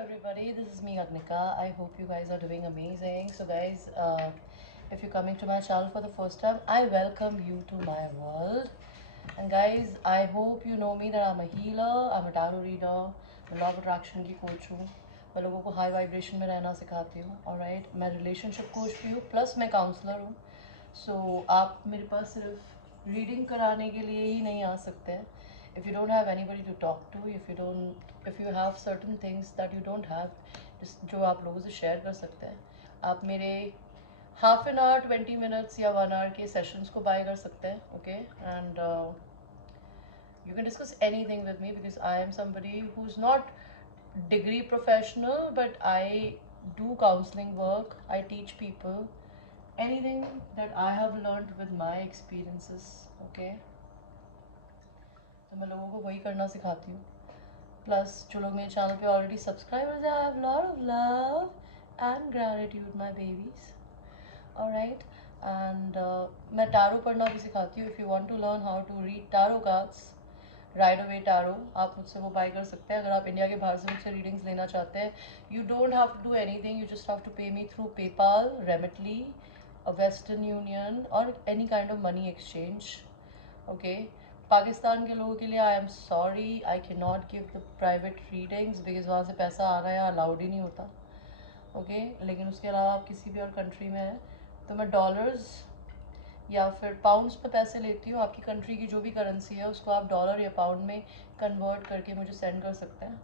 everybody, this is me Agnika. I hope you guys are doing amazing. So guys, if you're coming to my channel for the first time, I welcome you to my world. And guys, I hope you know me that I'm a healer, I'm a tarot reader, मैं law of attraction की coach हूँ, मैं लोगों को high vibration में रहना सिखाती हूँ, ऑलराइट, मैं रिलेशनशिप कोच भी हूँ, प्लस मैं काउंसलर हूँ. सो आप मेरे पास सिर्फ रीडिंग कराने के लिए ही नहीं आ सकते हैं. If you don't have anybody to talk to, if you have certain things that you don't have, जो आप लोगों से शेयर कर सकते हैं, आप मेरे हाफ एन आवर 20 मिनट्स या 1 आवर के सेशंस को बाय कर सकते हैं. Okay, and you can discuss anything with me because I am somebody who's not degree professional, but I do counseling work, I teach people anything that I have learned with my experiences. Okay, तो मैं लोगों को वही करना सिखाती हूँ. Plus जो लोग मेरे चैनल पे ऑलरेडी सब्सक्राइबर्स हैं, I have lot of love and gratitude my babies. Alright, and मैं टारो पढ़ना भी सिखाती हूँ. If you want to learn how to read tarot cards, ride away tarot, आप मुझसे वो बाय कर सकते हैं. अगर आप इंडिया के बाहर से मुझसे रीडिंग्स लेना चाहते हैं, you don't have to do anything, you just have to pay me through PayPal, Remitly, Western Union और any kind of money exchange. Okay, Pakistan के लोगों के लिए I am sorry, I can not give the private readings because वहाँ से पैसा आना या अलाउड ही नहीं होता. ओके, लेकिन उसके अलावा आप किसी भी और कंट्री में हैं तो मैं डॉलर्स या फिर पाउंड्स में पैसे लेती हूँ. आपकी कंट्री की जो भी करेंसी है उसको आप डॉलर या पाउंड में कन्वर्ट करके मुझे सेंड कर सकते हैं.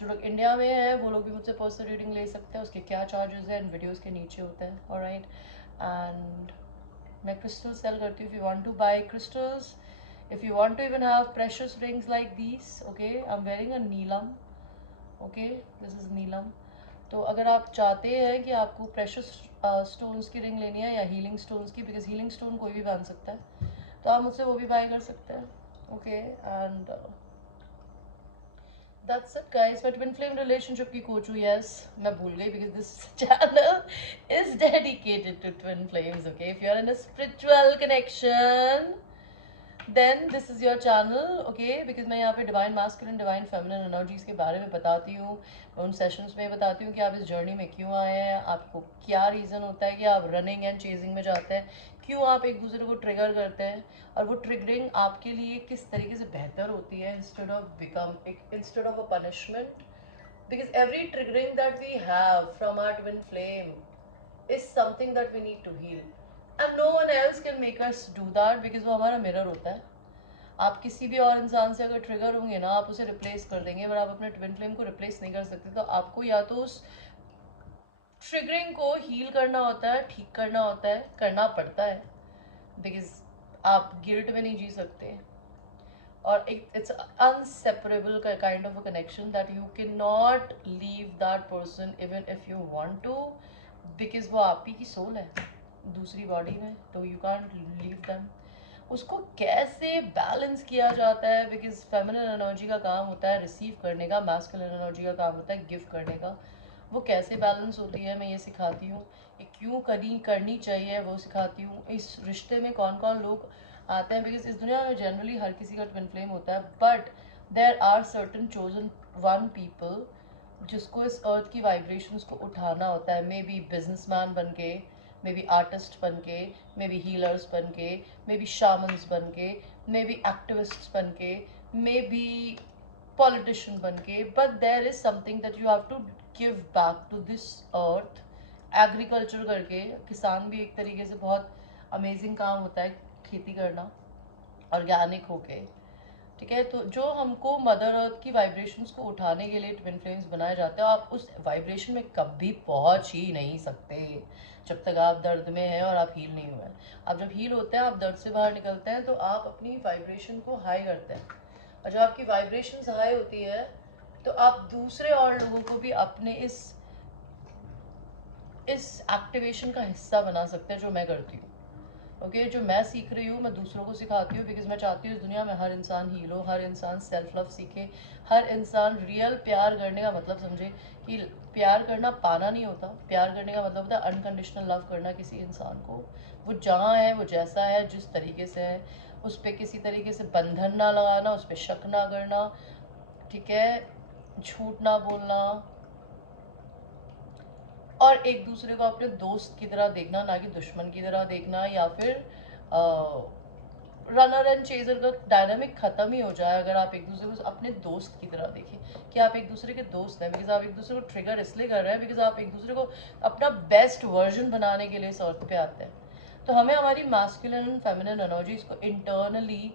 जो लोग इंडिया में हैं वो लोग भी मुझसे पर्सनल रीडिंग ले सकते हैं. उसके क्या चार्जेस हैं वीडियोज़ के नीचे होते हैं. ऑलराइट, एंड मैं क्रिस्टल सेल करती हूँ. If you want to buy crystals, if you want to even have precious rings like these, okay, I'm wearing a neelam. Okay, this is neelam. तो अगर आप चाहते हैं कि आपको प्रेशस स्टोन्स की रिंग लेनी है या हीलिंग स्टोन्स की, बिकॉज हीलिंग स्टोन कोई भी पहन सकता है, तो आप मुझसे वो भी बाय कर सकते हैं. Okay, and that's it guys. मैं ट्विन फ्लेम रिलेशनशिप की कोच हूँ. यस, मैं भूल गई because this channel is dedicated to twin flames. Okay, if you are in a spiritual connection then this is your channel. Okay, because मैं यहाँ पे divine masculine divine feminine energies के बारे में बताती हूँ. मैं उन सेशंस में बताती हूँ कि आप इस जर्नी में क्यों आए हैं, आपको क्या रीज़न होता है कि आप रनिंग एंड चेजिंग में जाते हैं, क्यों आप एक दूसरे को ट्रिगर करते हैं, और वो ट्रिगरिंग आपके लिए किस तरीके से बेहतर होती है instead of a punishment. Because every triggering that we have from our twin flame is something that we need to heal, and no one else can make us do that because वो हमारा mirror होता है. आप किसी भी और इंसान से अगर ट्रिगर होंगे ना, आप उसे रिप्लेस कर देंगे, पर आप अपने ट्विन फ्लेम को रिप्लेस नहीं कर सकते. तो आपको या तो उस ट्रिगरिंग को हील करना होता है, ठीक करना होता है, करना पड़ता है, बिकॉज आप गिल्ट में नहीं जी सकते. और it's inseparable kind of a connection that you can not leave that person even if you want to, because वो आप ही की सोल है दूसरी बॉडी में, तो यू कांट लीव देम. उसको कैसे बैलेंस किया जाता है, बिकॉज फेमिनिन एनर्जी का काम होता है रिसीव करने का, मैस्कुलिन एनर्जी का काम होता है गिफ्ट करने का. वो कैसे बैलेंस होती है मैं ये सिखाती हूँ. ये क्यों करनी चाहिए वो सिखाती हूँ. इस रिश्ते में कौन कौन लोग आते हैं, बिकॉज इस दुनिया में जनरली हर किसी का ट्विन फ्लेम होता है, but there are certain chosen one people जिसको इस अर्थ की वाइब्रेशंस को उठाना होता है. मे बी बिजनेसमैन बन के, मे बी आर्टिस्ट बन के, मे बी हीलर्स बन के, मे बी शामन्स बन के, मे बी एक्टिविस्ट्स बन के, मे बी पॉलिटिशियन बन के, but there is something that you have to give back to this earth. Agriculture करके, किसान भी एक तरीके से बहुत अमेजिंग काम होता है खेती करना ऑर्गेनिक होके. ठीक है, तो जो हमको मदर अर्थ की वाइब्रेशंस को उठाने के लिए ट्विन फ्लेम्स बनाए जाते हैं, आप उस वाइब्रेशन में कभी पहुंच ही नहीं सकते जब तक आप दर्द में हैं और आप हील नहीं हुए. आप जब हील होते हैं, आप दर्द से बाहर निकलते हैं, तो आप अपनी वाइब्रेशन को हाई करते हैं, और जब आपकी वाइब्रेशन हाई होती है तो आप दूसरे और लोगों को भी अपने इस एक्टिवेशन का हिस्सा बना सकते हैं, जो मैं करती हूँ. ओके, जो मैं सीख रही हूँ मैं दूसरों को सिखाती हूँ, बिकॉज मैं चाहती हूँ इस दुनिया में हर इंसान हील हो, हर इंसान सेल्फ लव सीखे, हर इंसान रियल प्यार करने का मतलब समझे कि प्यार करना पाना नहीं होता. प्यार करने का मतलब होता है अनकंडीशनल लव करना किसी इंसान को. वो जहाँ है, वो जैसा है, जिस तरीके से है, उस पर किसी तरीके से बंधन ना लगाना, उस पर शक ना करना. ठीक है, झूठ ना बोलना, और एक दूसरे को अपने दोस्त की तरह देखना, ना कि दुश्मन की तरह देखना, या फिर रनर एंड चेजर का डायनामिक खत्म ही हो जाए अगर आप एक दूसरे को अपने दोस्त की तरह देखें कि आप एक दूसरे के दोस्त हैं। बिकॉज आप एक दूसरे को ट्रिगर इसलिए कर रहे हैं बिकॉज आप एक दूसरे को अपना बेस्ट वर्जन बनाने के लिए इस अर्थ पे आते हैं। तो हमें हमारी मैस्कुलिन एंड फेमिनिन एनर्जीज को इंटरनली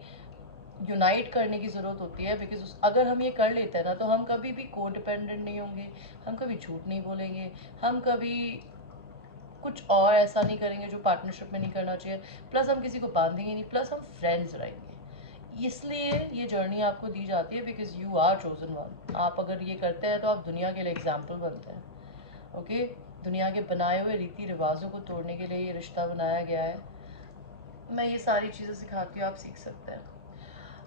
यूनाइट करने की ज़रूरत होती है। बिकॉज अगर हम ये कर लेते हैं ना, तो हम कभी भी को डिपेंडेंट नहीं होंगे, हम कभी झूठ नहीं बोलेंगे, हम कभी कुछ और ऐसा नहीं करेंगे जो पार्टनरशिप में नहीं करना चाहिए, प्लस हम किसी को बांधेंगे नहीं, प्लस हम फ्रेंड्स रहेंगे। इसलिए ये जर्नी आपको दी जाती है because you are chosen one. आप अगर ये करते हैं तो आप दुनिया के लिए एग्जाम्पल बनते हैं। ओके, दुनिया के बनाए हुए रीति रिवाजों को तोड़ने के लिए ये रिश्ता बनाया गया है। मैं ये सारी चीज़ें सिखाती हूँ, आप सीख सकते हैं।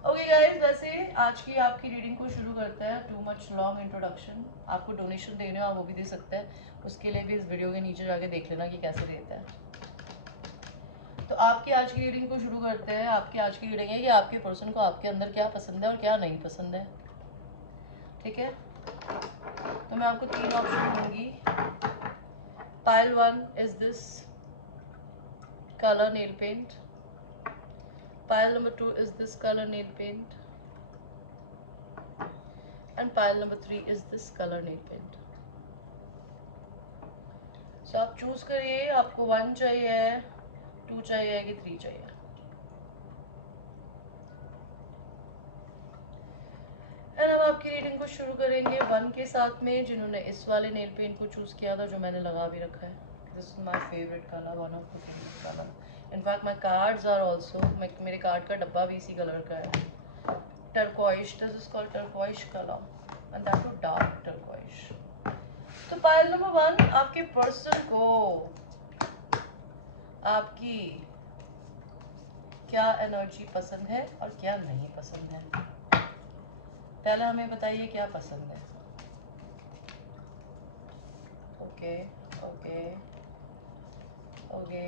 ओके गाइज, वैसे आज की आपकी रीडिंग को शुरू करते हैं। Too much long introduction. आपको डोनेशन देने हो आप वो भी दे सकते हैं, उसके लिए भी इस वीडियो के नीचे जाके देख लेना कि कैसे देते हैं। तो आपकी आज की रीडिंग को शुरू करते हैं। आपकी आज की रीडिंग है कि आपके पर्सन को आपके अंदर क्या पसंद है और क्या नहीं पसंद है। ठीक है, तो मैं आपको 3 ऑप्शन दूंगी। Pile 1 is this color nail paint. Pile number 2 is this color nail paint. And pile number 3 is this color nail paint. So आप चूज करिए, आपको 1 चाहिए, 2 चाहिए कि 3 चाहिए। एंड अब आपकी रीडिंग को शुरू करेंगे 1 के साथ में, जिन्होंने इस वाले नेल पेंट को चूज किया था जो मैंने लगा भी रखा है। This is my favourite colour, one of the favourite colour. In fact my cards are also, मेरे कार्ड का डब्बा भी इसी कलर का है। Turquoise, this is called turquoise colour and that too dark turquoise. तो पाइल नंबर 1, आपके पर्सन को आपकी क्या एनर्जी पसंद है और क्या नहीं पसंद है। पहले हमें बताइए क्या पसंद है। ओके ओके ओके,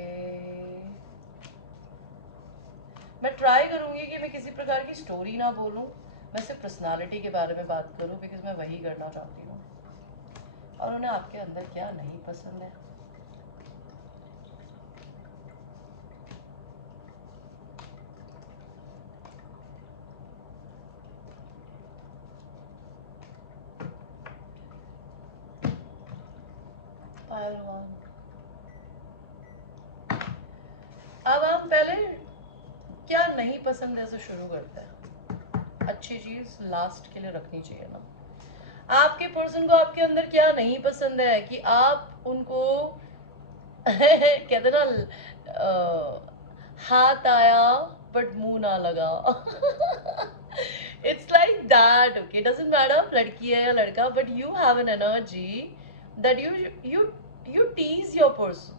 मैं ट्राई करूंगी कि मैं किसी प्रकार की स्टोरी ना बोलूं, मैं सिर्फ पर्सनालिटी के बारे में बात करूं बिकॉज मैं वही करना चाहती हूँ। और उन्हें आपके अंदर क्या नहीं पसंद है। अब हम पहले क्या नहीं पसंद है से शुरू करते हैं। अच्छी चीज लास्ट के लिए रखनी चाहिए ना। आपके पर्सन को आपके अंदर क्या नहीं पसंद है कि आप उनको कहते ना हाथ आया बट मुंह ना लगा। It's like that. Okay, doesn't matter लड़की है या लड़का, but you have an energy that you you tease your person.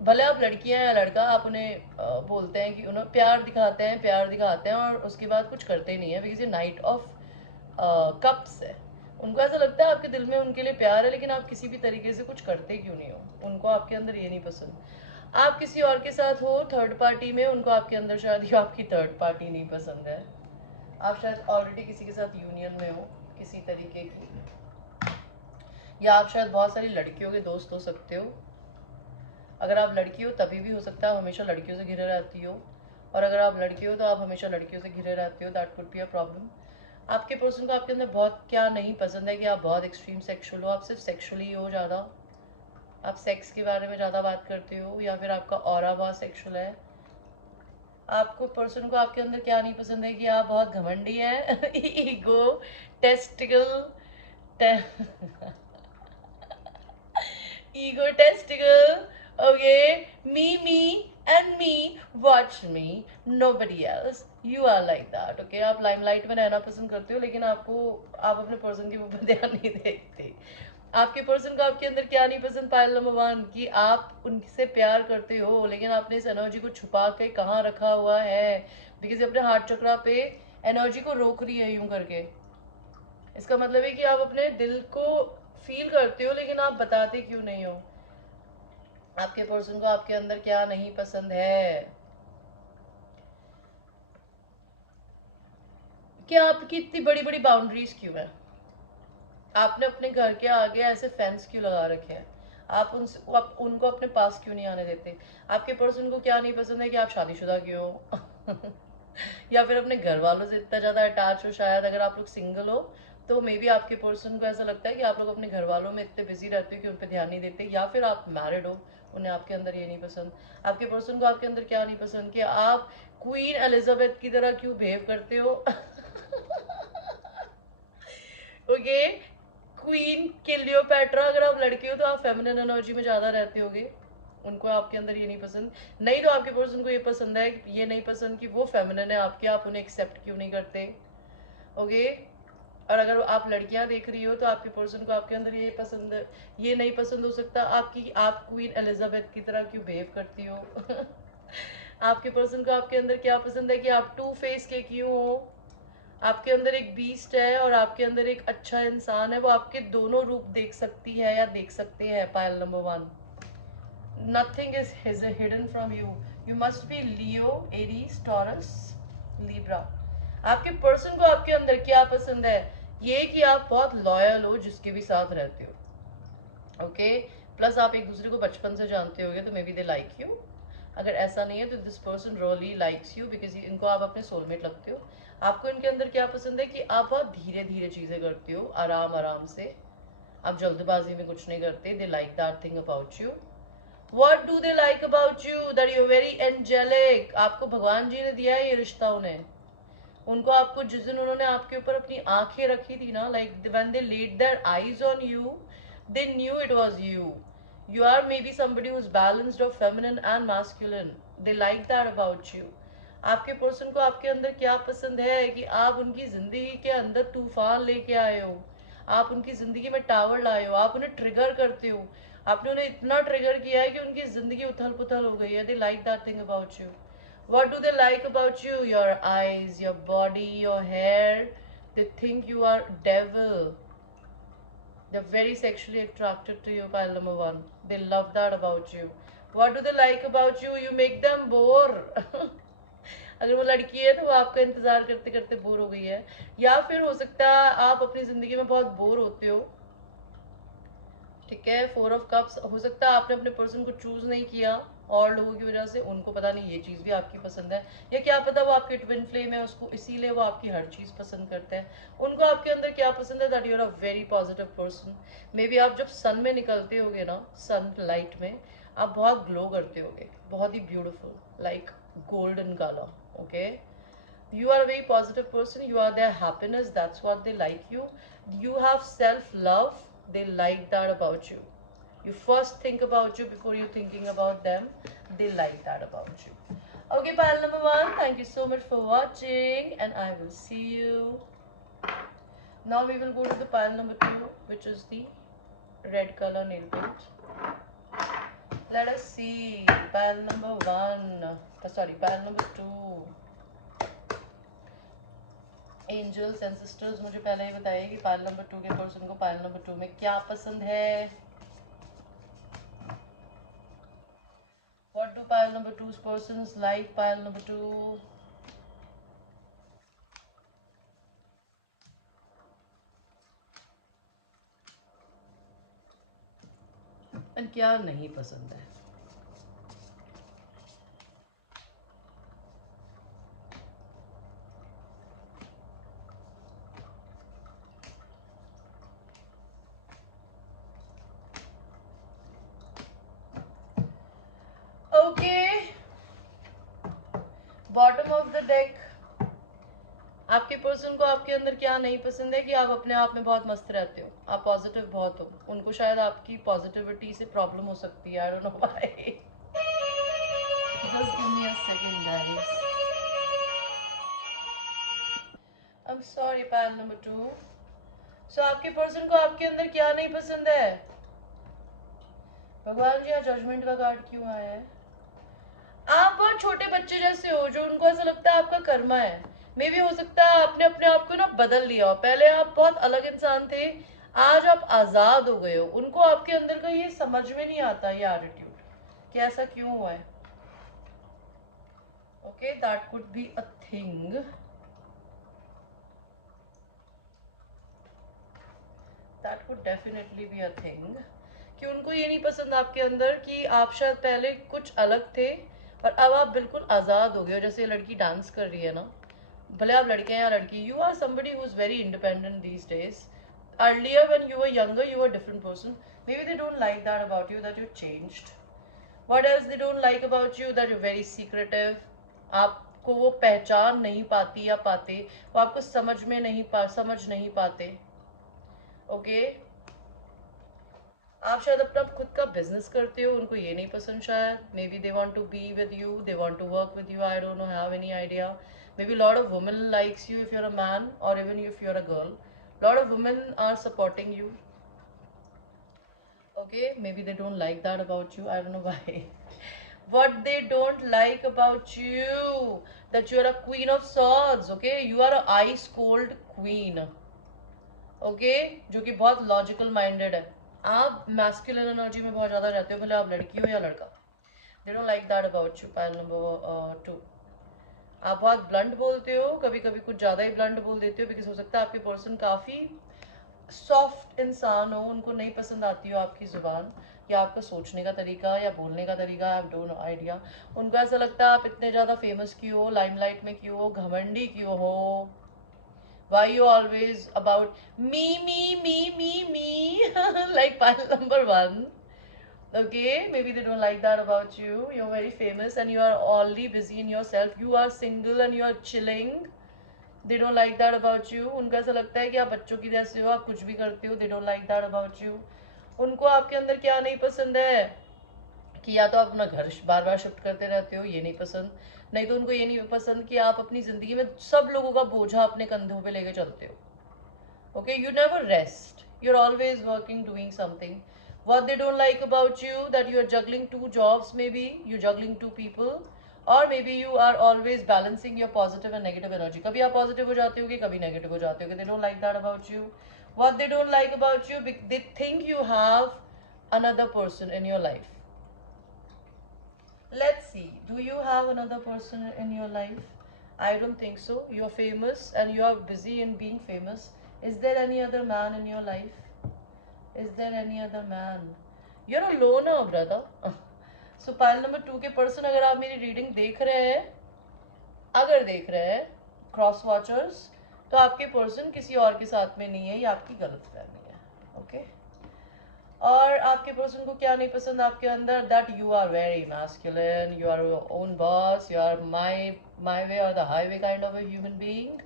भले आप लड़की हैं या लड़का, आप उन्हें बोलते हैं कि उन्हें प्यार दिखाते हैं और उसके बाद कुछ करते नहीं है बिकॉज ये नाइट ऑफ कप्स है। उनको ऐसा लगता है आपके दिल में उनके लिए प्यार है, लेकिन आप किसी भी तरीके से कुछ करते क्यों नहीं हो। उनको आपके अंदर ये नहीं पसंद। आप किसी और के साथ हो थर्ड पार्टी में, उनको आपके अंदर शायद आपकी थर्ड पार्टी नहीं पसंद है। आप शायद ऑलरेडी किसी के साथ यूनियन में हो किसी तरीके की, या आप शायद बहुत सारी लड़कियों के दोस्त हो सकते हो। अगर आप लड़की हो तभी भी हो सकता है आप हमेशा लड़कियों से घिरे रहती हो, और अगर आप लड़की हो तो आप हमेशा लड़कियों से घिरे रहते हो। That could be a problem. आपके पर्सन को आपके अंदर बहुत क्या नहीं पसंद है कि आप बहुत एक्सट्रीम सेक्सुअल हो, आप सिर्फ सेक्सुअली हो ज़्यादा, आप सेक्स के बारे में ज़्यादा बात करते हो, या फिर आपका ऑरा बहुत सेक्सुअल है। आपको पर्सन को आपके अंदर क्या नहीं पसंद है कि आप बहुत घमंडी हैं। Ego, testicle, ego testicle. Okay, me and me, watch me, nobody else. You are like that. Okay, आप लाइमलाइट में रहना पसंद करते हो, लेकिन आप अपने पर्सन के ऊपर ध्यान नहीं देते। आपके पर्सन को आपके अंदर क्या नहीं पसंद। पाइल नंबर 1 कि आप उनसे प्यार करते हो, लेकिन आपने इस एनर्जी को छुपा के कहाँ रखा हुआ है, बिकॉज अपने हार्ट चक्रा पे एनर्जी को रोक रही है यूं करके। इसका मतलब है कि आप अपने दिल को फील करते हो, लेकिन आप बताते क्यों नहीं हो। आपके पर्सन को आपके अंदर क्या नहीं पसंद है। क्या आपकी इतनी बड़ी बड़ी बाउंड्रीज क्यों है। आपने अपने घर के आगे ऐसे फेंस क्यों लगा रखे हैं। आप उनको अपने पास क्यों नहीं आने देते? आपके पर्सन को क्या नहीं पसंद है कि आप शादीशुदा क्यों हो? या फिर अपने घर वालों से इतना ज़्यादा अटैच हो, शायद अगर आप लोग सिंगल हो तो मे बी आपके पर्सन को ऐसा लगता है कि आप लोग अपने घर वालों में इतने बिजी रहते हो कि उन पर ध्यान नहीं देते, या फिर आप मैरिड हो, उन्हें आपके अंदर ये नहीं पसंद। आपके पर्सन को आपके अंदर क्या नहीं पसंद कि आप क्वीन एलिजाबेथ की तरह क्यों बिहेव करते हो? ओके, क्वीन क्लियोपैट्रा, अगर आप लड़के हो तो आप फेमिनिन एनर्जी में ज़्यादा रहते होगे, उनको आपके अंदर ये नहीं पसंद। नहीं तो आपके पर्सन को ये पसंद है, ये नहीं पसंद कि वो फेमिनिन है आपके, आप उन्हें एक्सेप्ट क्यों नहीं करते? ओके, और अगर आप लड़कियां देख रही हो तो आपके पर्सन को आपके अंदर ये पसंद, ये नहीं पसंद हो सकता आपकी, आप क्वीन एलिजाबेथ की तरह क्यों बिहेव करती हो? आपके पर्सन को आपके अंदर क्या पसंद है कि आप टू फेस के क्यों हो? आपके अंदर एक बीस्ट है और आपके अंदर एक अच्छा इंसान है, वो आपके दोनों रूप देख सकती है या देख सकते हैं। Pile number 1, nothing is hidden from you. You must be Leo, Aries, Taurus, Libra. आपके पर्सन को आपके अंदर क्या पसंद है? ये कि आप बहुत लॉयल हो जिसके भी साथ रहते हो, ओके। प्लस आप एक दूसरे को बचपन से जानते होगे, तो may be they like you. अगर ऐसा नहीं है तो this person really likes you because इनको आप अपने सोलमेट लगते हो। आपको इनके अंदर क्या पसंद है कि आप बहुत धीरे धीरे चीज़ें करते हो, आराम आराम से, आप जल्दबाजी में कुछ नहीं करते। दे like that thing about you. What do they like about you? That you're very angelic. आपको भगवान जी ने दिया है ये रिश्ता उन्हें। उनको आपको जिस दिन उन्होंने आपके ऊपर अपनी आंखें रखी थी ना, like when they laid their eyes on you, they knew it was you. You are maybe somebody who's balanced of feminine and masculine. They like that about you. आपके पर्सन को आपके अंदर क्या पसंद है कि आप उनकी जिंदगी के अंदर तूफान लेके आए हो, आप उनकी जिंदगी में टावर लाए हो, आप उन्हें ट्रिगर करते हो। आपने उन्हें इतना ट्रिगर किया है कि उनकी जिंदगी उथल पुथल हो गई है। दे like that thing about you. What do they like about you? Your eyes, your body, your hair. They think you are devil. They're very sexually attracted to you, pile number 1. They love that about you. What do they like about you? You make them bore. अगर वो लड़की है तो वो आपका इंतजार करते करते बोर हो गई है, या फिर हो सकता है आप अपनी जिंदगी में बहुत बोर होते हो, ठीक है। 4 ऑफ कप्स, हो सकता है आपने अपने पर्सन को चूज नहीं किया और लोगों की वजह से उनको पता नहीं ये चीज़ भी आपकी पसंद है, या क्या पता वो आपके ट्विन फ्लेम है, उसको इसीलिए वो आपकी हर चीज़ पसंद करते हैं। उनको आपके अंदर क्या पसंद है? That you are a very positive person. Maybe आप जब सन में निकलते होगे ना, सन लाइट में, आप बहुत ग्लो करते होगे, बहुत ही beautiful, like golden colour, okay. You are a very positive person. You are their happiness. That's what they like you. You have self-love. They like that about you. You first think about you before you thinking about them. They like that about you. Okay, pile number 1. Thank you so much for watching, and I will see you. Now we will go to the pile number 2, which is the red color nail paint. Let us see pile number 1. Sorry, pile number 2. Angels and sisters, मुझे पहले ही बताइए कि pile number 2 के person को pile number 2 में क्या पसंद है। What do pile number 2 persons like? Pile number 2, and क्या नहीं पसंद है। Okay, bottom of the deck, आपके पर्सन को आपके अंदर क्या नहीं पसंद है कि आप अपने आप में बहुत मस्त रहते हो, आप पॉजिटिव बहुत हो। उनको शायद आपकी पॉजिटिविटी से प्रॉब्लम हो सकती है, आई don't know why. Just give me a second guys, I am sorry. Pile number 2, सो आपके पर्सन को आपके अंदर क्या नहीं पसंद है? भगवान जी, यहाँ जजमेंट का कार्ड क्यों आया है? आप बहुत छोटे बच्चे जैसे हो, जो उनको ऐसा लगता है आपका कर्मा है। मे भी हो सकता है आपने अपने आप को ना बदल लिया हो, पहले आप बहुत अलग इंसान थे, आज आप आजाद हो गए हो। उनको आपके अंदर का ये समझ में नहीं आता, ये एटीट्यूड कि ऐसा क्यों हुआ है। Okay, that could be a thing, that could definitely be a thing कि उनको ये नहीं पसंद आपके अंदर कि आप शायद पहले कुछ अलग थे और अब आप बिल्कुल आज़ाद हो गए हो। जैसे ये लड़की डांस कर रही है ना, भले आप लड़के हैं या लड़की, you are somebody who is very independent these days. Earlier when you were younger you were a different person. Maybe they don't like that about you, that you changed. What else they don't like about you? That you're very secretive. आपको वो पहचान नहीं पाती या पाते, वो आपको समझ नहीं पाते। Okay okay? आप शायद अपना खुद का बिजनेस करते हो, उनको ये नहीं पसंद शायद। Maybe they want to be with you, they want to work with you, I don't know, have any idea. Maybe lot of women likes you if you're a man, और even if you're a girl, lot of women are supporting you. Okay, maybe they don't like that about you, I don't know why. What they don't like about you, that you are a queen of swords. Okay, you are a ice cold queen. Okay, जो कि बहुत logical minded है। आप masculine energy में बहुत ज़्यादा रहते हो, भले आप लड़की हो या लड़का। दे don't like that about you. Pile number 2, आप बहुत ब्लंट बोलते हो, कभी कभी कुछ ज़्यादा ही ब्लंट बोल देते हो, बिकॉज हो सकता है आपके पर्सन काफ़ी सॉफ्ट इंसान हो, उनको नहीं पसंद आती हो आपकी ज़ुबान या आपका सोचने का तरीका या बोलने का तरीका। I have no idea. उनको ऐसा लगता है आप इतने ज़्यादा फेमस क्यों हो, लाइमलाइट में क्यों हो, घमंडी क्यों हो। Why you always about me like pile number 1. Okay, maybe they don't like that about you. You're very famous and you are only busy in yourself. You are single and you are chilling. They don't like that about you. उनको ऐसा लगता है कि आप बच्चों की जैसे हो, आप कुछ भी करते हो। They don't like that about you. उनको आपके अंदर क्या नहीं पसंद है कि या तो आप अपना घर बार बार शिफ्ट करते रहते हो, ये नहीं पसंद। नहीं तो उनको ये नहीं पसंद कि आप अपनी ज़िंदगी में सब लोगों का बोझा अपने कंधों पे लेके चलते हो। Okay, you never rest, you are always working, doing something. What they don't like about you, that you are juggling 2 jobs, maybe you're juggling 2 people, or maybe you are always balancing your positive and negative energy. कभी आप positive हो जाते होगे, कभी negative हो जाते होगे। They don't like that about you. What they don't like about you, they think you have another person in your life. Let's see, do you have another person in your life? I don't think so. You're famous and you are busy in being famous. Is there any other man in your life? Is there any other man? You're a loner, brother. So pile number 2 के person अगर आप मेरी reading देख रहे हैं, cross watchers, तो आपके person किसी और के साथ में नहीं है, ये आपकी गलत फहमी है। ओके, और आपके पर्सन को क्या नहीं पसंद आपके अंदर? That you are very masculine, you are your own boss, you are my way और the highway kind of a human being.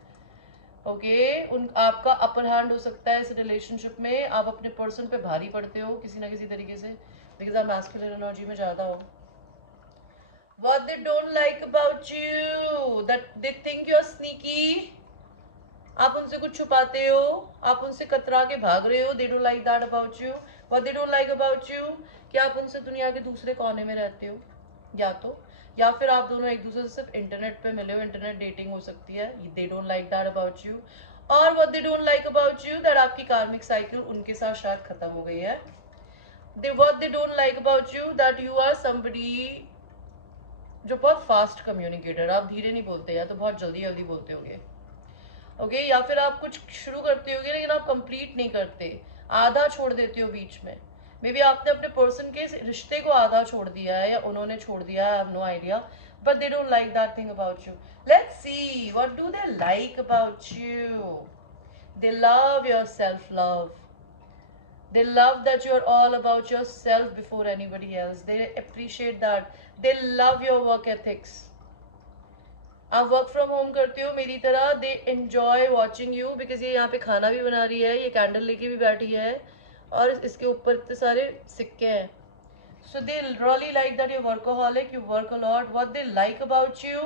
Okay, उन आपका अपर हैंड हो सकता है इस रिलेशनशिप में। आप अपने पर्सन पे भारी पड़ते हो किसी ना किसी तरीके से, बिकॉज आप मैस्कुलिन एनर्जी में ज़्यादा हो। What they don't like about you, that they think you're sneaky. आप उनसे कुछ छुपाते हो, आप उनसे कतरा के भाग रहे हो। They don't like that about you. What they don't like about you, कि आप उनसे दुनिया के दूसरे कोने में रहते हो, या फिर आप दोनों एक दूसरे से सिर्फ इंटरनेट पे मिले हो, इंटरनेट डेटिंग हो सकती है। They don't like that about you. और what they don't like about you, that आपकी कार्मिक साइकिल उनके साथ शायद खत्म हो गई है। What they don't like about you, that you are somebody जो बहुत फास्ट कम्युनिकेटर, आप धीरे नहीं बोलते या तो बहुत जल्दी जल्दी बोलते होगे। ओके, या फिर आप कुछ शुरू करते होगे लेकिन आप कंप्लीट नहीं करते, आधा छोड़ देते हो बीच में। मे बी आपने अपने पर्सन के रिश्ते को आधा छोड़ दिया है या उन्होंने छोड़ दिया है, I have no idea, but they don't like that thing about you. Let's see, what do they like about you? They love your self love. They love that you're all about yourself before anybody else. They appreciate that. They love your work ethics. आप work from home करते हो मेरी तरह। They enjoy watching you, because ये यहाँ पे खाना भी बना रही है, ये कैंडल लेके भी बैठी है और इसके ऊपर इतने सारे सिक्के हैं। So they really like that you workaholic, you work a lot. What they like about you,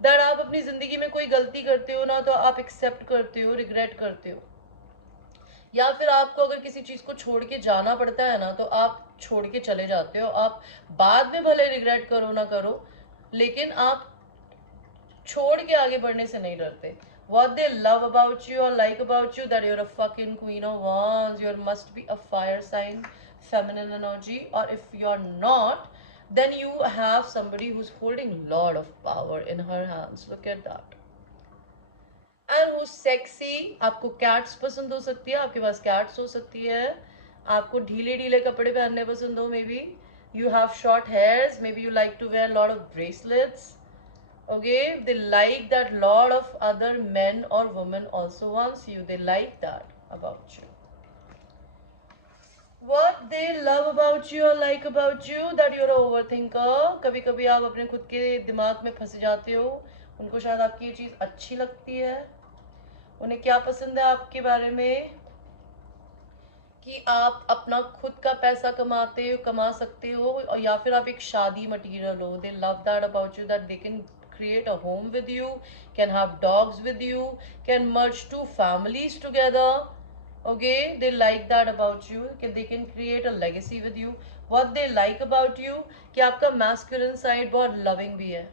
that आप अपनी जिंदगी में कोई गलती करते हो ना तो आप एक्सेप्ट करते हो, रिग्रेट करते हो। या फिर आपको अगर किसी चीज को छोड़ के जाना पड़ता है ना तो आप छोड़ के चले जाते हो। आप बाद में भले रिग्रेट करो ना करो, लेकिन आप छोड़ के आगे बढ़ने से नहीं डरते। What they love about you or like about you, that you're a fucking queen of wands. You must be a fire sign, feminine energy, or if you're not, then you have somebody who's holding a lot of power in her hands. Look at that. And वो sexy, आपको cats पसंद हो सकती है, आपके पास cats हो सकती है, आपको ढीले ढीले कपड़े पहनने पसंद हो, may be you have short hairs, maybe you like to wear a lot of bracelets. Okay, they like that lot of other men or women also wants you, they like that about you. What they love about you or like about you, that you're an overthinker. कभी कभी आप अपने खुद के दिमाग में फंस जाते हो, उनको शायद आपकी ये चीज़ अच्छी लगती है। उन्हें क्या पसंद है आपके बारे में कि आप अपना खुद का पैसा कमा सकते हो, और या फिर आप एक शादी मटेरियल हो। दे love that about you, that they can create a home with you, can have dogs with you, can merge two families together. Okay, they like that about you, they can create a legacy with you. What they like about you कि आपका masculine side बहुत loving भी है।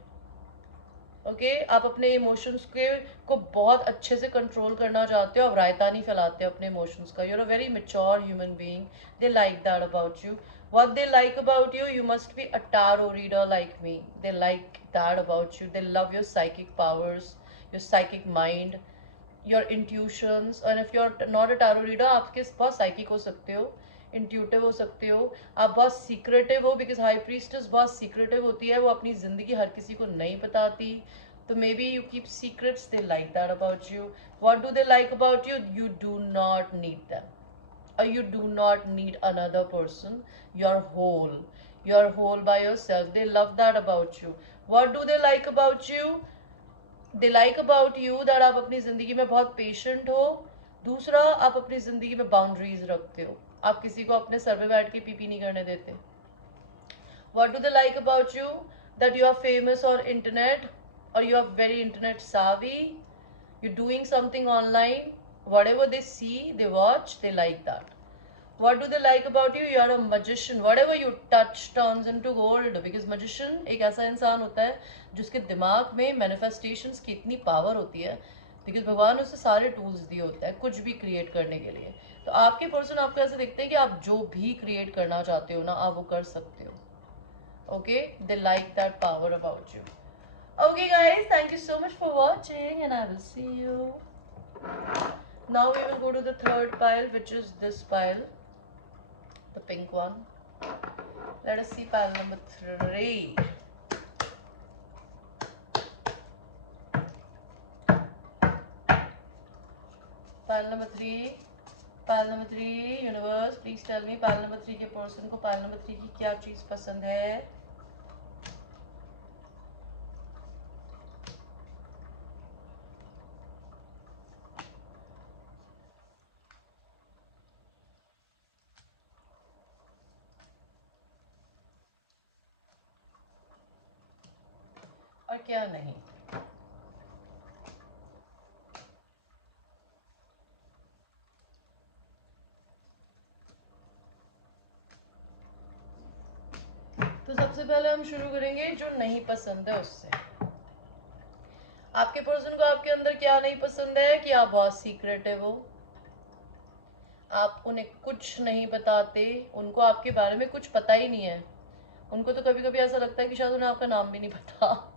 Okay आप अपने emotions के को बहुत अच्छे से कंट्रोल करना चाहते हो, आप रायता नहीं फैलाते अपने इमोशंस का। You're a very mature human being, they like that about you. What they like about you, you must be a tarot reader like me, they like that about you. They love your psychic powers, your psychic mind, your intuitions. और if you are not a tarot reader, आपके बहुत psychic हो सकते हो, intuitive हो सकते हो, आप बहुत सीक्रेटिव हो, बिकॉज हाई प्रीस्टेस बहुत सीक्रेटिव होती है, वो अपनी जिंदगी हर किसी को नहीं बताती। तो may be you keep secrets, they like that about you. What do they like about you, you do not need them, or you do not need another person. You're whole by yourself. They love that about you. What do they like about you? They like about you that आप अपनी जिंदगी में बहुत patient हो। दूसरा, आप अपनी जिंदगी में बाउंड्रीज रखते हो, आप किसी को अपने सर पे बैठ के पी नहीं करने देते। What do they like about you? That you are famous on internet, or you are very internet savvy, you're doing something online, whatever they see, they watch, they like that. What do they like about you? You are a magician. Whatever you touch turns into gold. Because magician एक ऐसा इंसान होता है जिसके दिमाग में manifestations की इतनी power होती है, because भगवान ने उसे सारे tools दिए होते हैं कुछ भी create करने के लिए। तो आपके person आपको ऐसे दिखते हैं कि आप जो भी create करना चाहते हो ना, आप वो कर सकते हो। Okay, they like that power about you. Okay guys, thank you so much for watching, and I will see you. Now we will go to the third pile, which is this pile, the pink one. Let us see pile number 3. Pile number 3. Pile number 3, universe, please tell me pile number 3 के person को pile number 3 की क्या चीज पसंद है। और क्या नहीं। तो सबसे पहले हम शुरू करेंगे जो नहीं पसंद है उससे। आपके पर्सन को आपके अंदर क्या नहीं पसंद है कि आप बहुत सीक्रेटिव हो, आप उन्हें कुछ नहीं बताते, उनको आपके बारे में कुछ पता ही नहीं है। उनको तो कभी कभी ऐसा लगता है कि शायद उन्हें आपका नाम भी नहीं पता।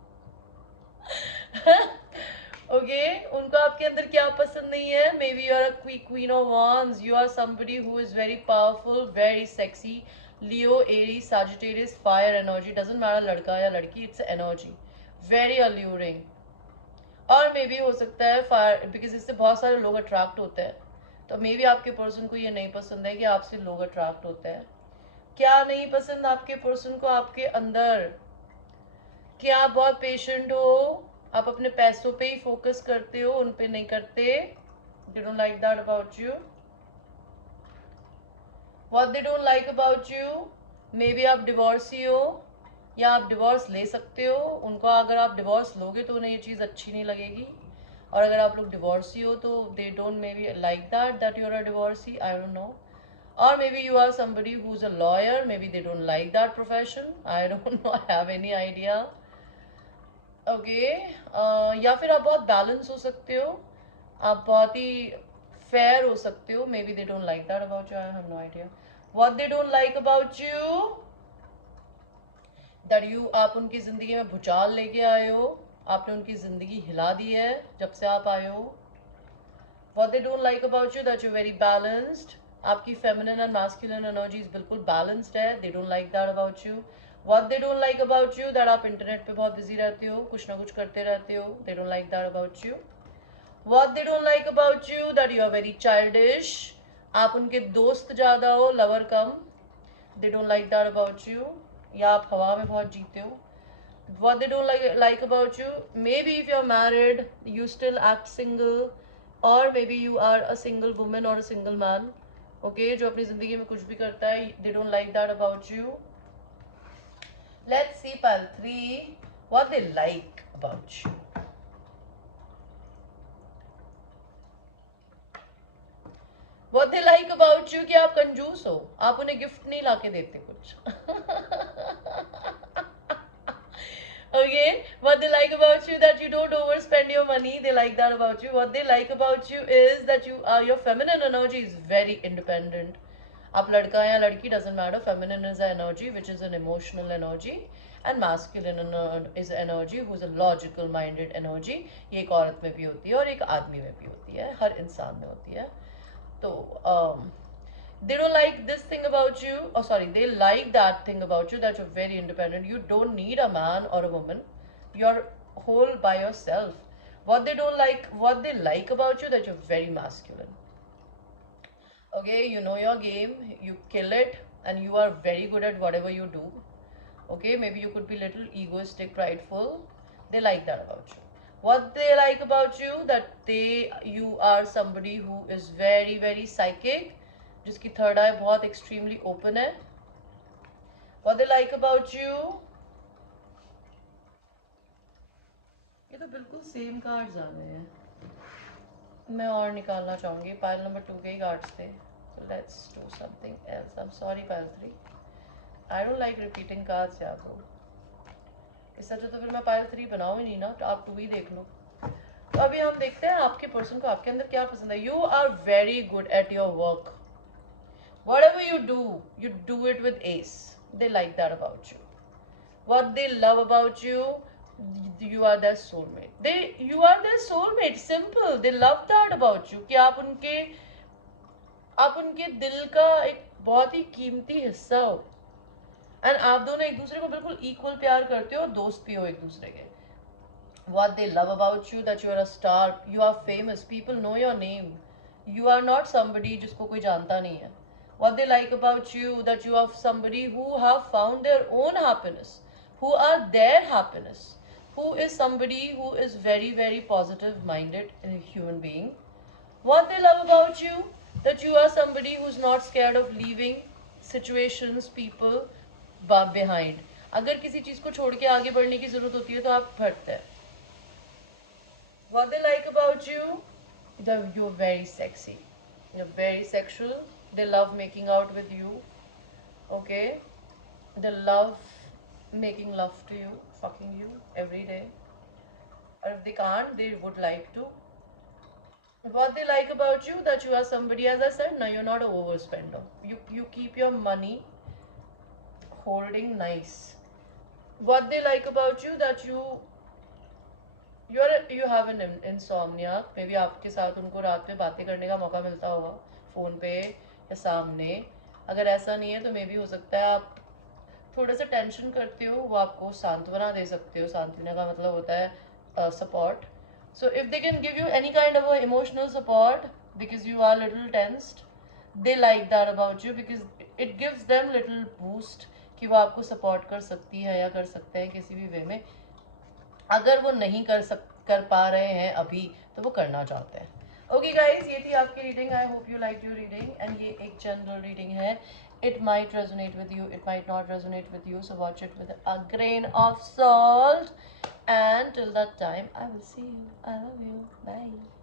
ओके, उनको आपके अंदर क्या पसंद नहीं है। Maybe you are a queen of wands, you are somebody who is very powerful, very sexy, Leo, Aries, Sagittarius, fire energy, doesn't matter लड़का या लड़की, इट्स एनर्जी, वेरी अल्यूरिंग। और मे बी हो सकता है फायर, बिकॉज इससे बहुत सारे लोग अट्रैक्ट होते हैं, तो मे बी आपके पर्सन को ये नहीं पसंद है कि आपसे लोग अट्रैक्ट होते हैं। क्या नहीं पसंद आपके पर्सन को आपके अंदर, कि आप बहुत पेशेंट हो, आप अपने पैसों पे ही फोकस करते हो, उन पे नहीं करते। दे don't like that about you. What they don't like about you, may be आप डिवोर्सी हो, या आप डिवोर्स ले सकते हो। उनको अगर आप डिवोर्स लोगे तो उन्हें ये चीज़ अच्छी नहीं लगेगी, और अगर आप लोग डिवोर्सी हो तो they don't maybe like that you are a divorcee, I don't know. Or maybe you are somebody who's a lawyer, maybe they don't like that profession, I don't know, I have any idea. Okay, या फिर आप बहुत balance हो सकते हो, आप बहुत ही fair हो सकते हो, maybe they don't like that about you, I have no idea. What they don't like about you, that you, आप उनकी जिंदगी में भूचाल लेके आए हो, आपने उनकी जिंदगी हिला दी है जब से आप आए हो। What they don't like about you, that you're very balanced, आपकी फेमिनिन एंड मैस्कुलिन एनर्जीज बिल्कुल बैलेंस्ड है. दे don't like that about you. What they don't like about you that आप इंटरनेट पे बहुत बिजी रहते हो, कुछ ना कुछ करते रहते हो. They don't like that about you. What they don't like about you that you are very childish. आप उनके दोस्त ज़्यादा हो, लवर कम. They don't like that about you. या आप हवा में बहुत जीते हो. What they don't like about you, maybe if you're married you still act single, or maybe you are a single woman or a single man, okay, जो अपनी जिंदगी में कुछ भी करता है. They don't like that about you. Let's see pile 3 what they like about you. What they like about you कि आप कंजूस हो, आप उन्हें गिफ्ट नहीं लाके देते कुछ. Okay, what they like about you that you don't overspend your money. They like that about you. What they like about you is that your feminine energy is very independent. आप लड़का या लड़की doesn't matter. Feminine is an energy which is an emotional energy, and masculine is energy who's a logical minded energy. ये एक औरत में भी होती है और एक आदमी में भी होती है, हर इंसान में होती है. तो they don't like this thing about you, or sorry, they like that thing about you that you're very independent. You don't need a man or a woman. You're whole by yourself. What they don't like, what they like about you that you're very masculine. Okay, you know your game, you kill it, and you are very good at whatever you do. Okay, maybe you could be little egoistic, prideful. They like that about you. What they like about you that you are somebody who is very very psychic, जिसकी third आई बहुत extremely open है. What they like about you, ये तो बिल्कुल same cards आ गए हैं. मैं और निकालना चाहूंगी. पाइल नंबर 2 के ही कार्ड्स थे. So let's do something else. I'm sorry pile 3. I don't like repeating cards यार bro. इससे अच्छा तो फिर मैं पाइल 3 बनाऊँ ही नहीं ना, तो आप 2 ही देख लो. तो अभी हम देखते हैं आपके पर्सन को आपके अंदर क्या पसंद है. You are very good at your work. Whatever you do it with ace. They like that about you. What they love about you, you are their soulmate. You are their soulmate. Simple. They love that about you कि आप उनके दिल का एक बहुत ही कीमती हिस्सा हो. एंड आप दोनों एक दूसरे को बिल्कुल इक्वल प्यार करते हो और दोस्त भी हो एक दूसरे के. What they love about you that you are a star. You are famous. People know your name. You are not somebody जिसको कोई जानता नहीं है. What they like about you that you are somebody who have found their own happiness, who are their happiness, who is somebody who is very very positive minded human being. What they love about you that you are somebody who's not scared of leaving situations, people behind. अगर किसी चीज को छोड़ के आगे बढ़ने की जरूरत होती है तो आप हटते हैं. What they like about you that you're very sexy. You're very sexual. They love making out with you. Okay, they love making love to you, fucking you every day, or if they can't they would like to. What they like about you that you are somebody, as I said, now you're not an overspender. You keep your money holding nice. What they like about you that you have an insomnia. Maybe आपके साथ उनको रात में बातें करने का मौका मिलता होगा फ़ोन पे या सामने. अगर ऐसा नहीं है तो मे बी हो सकता है आप थोड़ा सा टेंशन करते हो, वो आपको सांत्वना दे सकते हो. सांत्वना का मतलब होता है support. So if they can give you any kind of emotional support because you are little tensed, they like that about you because it gives them little boost कि वो आपको सपोर्ट कर सकती है या कर सकते हैं किसी भी वे में. अगर वो नहीं कर पा रहे हैं अभी तो वो करना चाहते हैं. ओके गाइज, ये थी आपकी reading. I hope you like your reading. And ये एक जनरल रीडिंग है. It might resonate with you, it might not resonate with you, so watch it with a grain of salt. And till that time, I will see you. I love you. Bye.